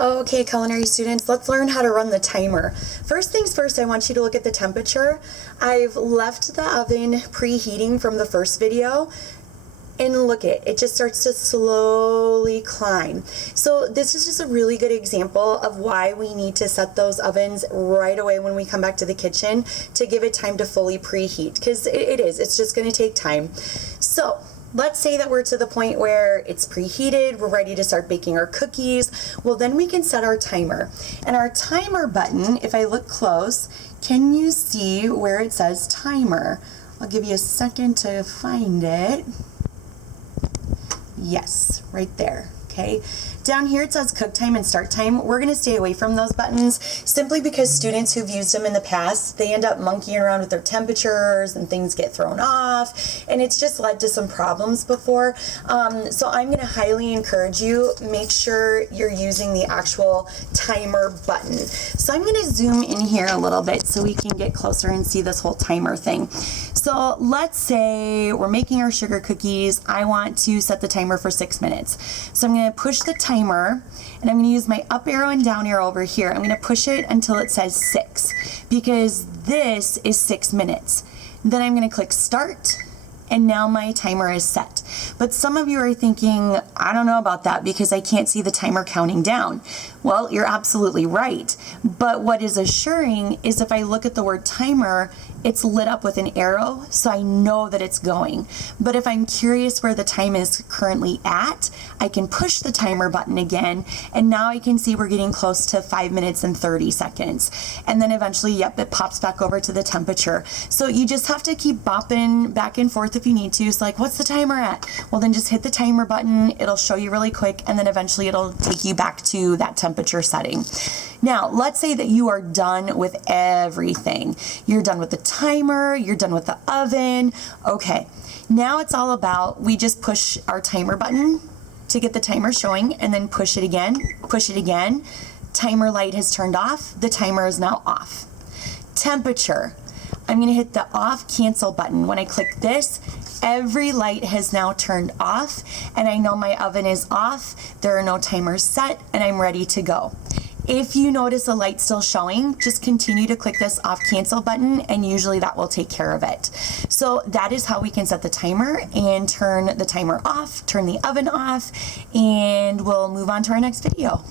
Okay, culinary students, let's learn how to run the timer. First things first, I want you to look at the temperature. I've left the oven preheating from the first video, and look it just starts to slowly climb. So this is just a really good example of why we need to set those ovens right away when we come back to the kitchen to give it time to fully preheat, because it's just going to take time. So let's say that we're to the point where it's preheated, we're ready to start baking our cookies. Well, then we can set our timer. And our timer button, if I look close, can you see where it says timer? I'll give you a second to find it. Yes, right there. Okay. Down here it says cook time and start time. We're going to stay away from those buttons simply because students who've used them in the past, they end up monkeying around with their temperatures and things get thrown off, and it's just led to some problems before. So I'm going to highly encourage you, make sure you're using the actual timer button. So I'm going to zoom in here a little bit so we can get closer and see this whole timer thing. So let's say we're making our sugar cookies. I want to set the timer for 6 minutes. So I'm going to push the timer, and I'm going to use my up arrow and down arrow over here. I'm going to push it until it says 6, because this is 6 minutes. Then I'm going to click start, and now my timer is set. But some of you are thinking, I don't know about that because I can't see the timer counting down. Well, you're absolutely right. But what is assuring is if I look at the word timer, it's lit up with an arrow, so I know that it's going. But if I'm curious where the time is currently at, I can push the timer button again, and now I can see we're getting close to 5 minutes and 30 seconds. And then eventually, yep, it pops back over to the temperature. So you just have to keep bopping back and forth if you need to. It's like, what's the timer at? Well, then just hit the timer button. It'll show you really quick, and then eventually it'll take you back to that temperature setting. Now, let's say that you are done with everything. You're done with the timer, you're done with the oven. Okay, now it's all about, we just push our timer button to get the timer showing, and then push it again, timer light has turned off, the timer is now off. Temperature, I'm going to hit the off cancel button. When I click this, every light has now turned off, and I know my oven is off, there are no timers set, and I'm ready to go. If you notice a light still showing, just continue to click this off cancel button, and usually that will take care of it. So that is how we can set the timer and turn the timer off, turn the oven off, and we'll move on to our next video.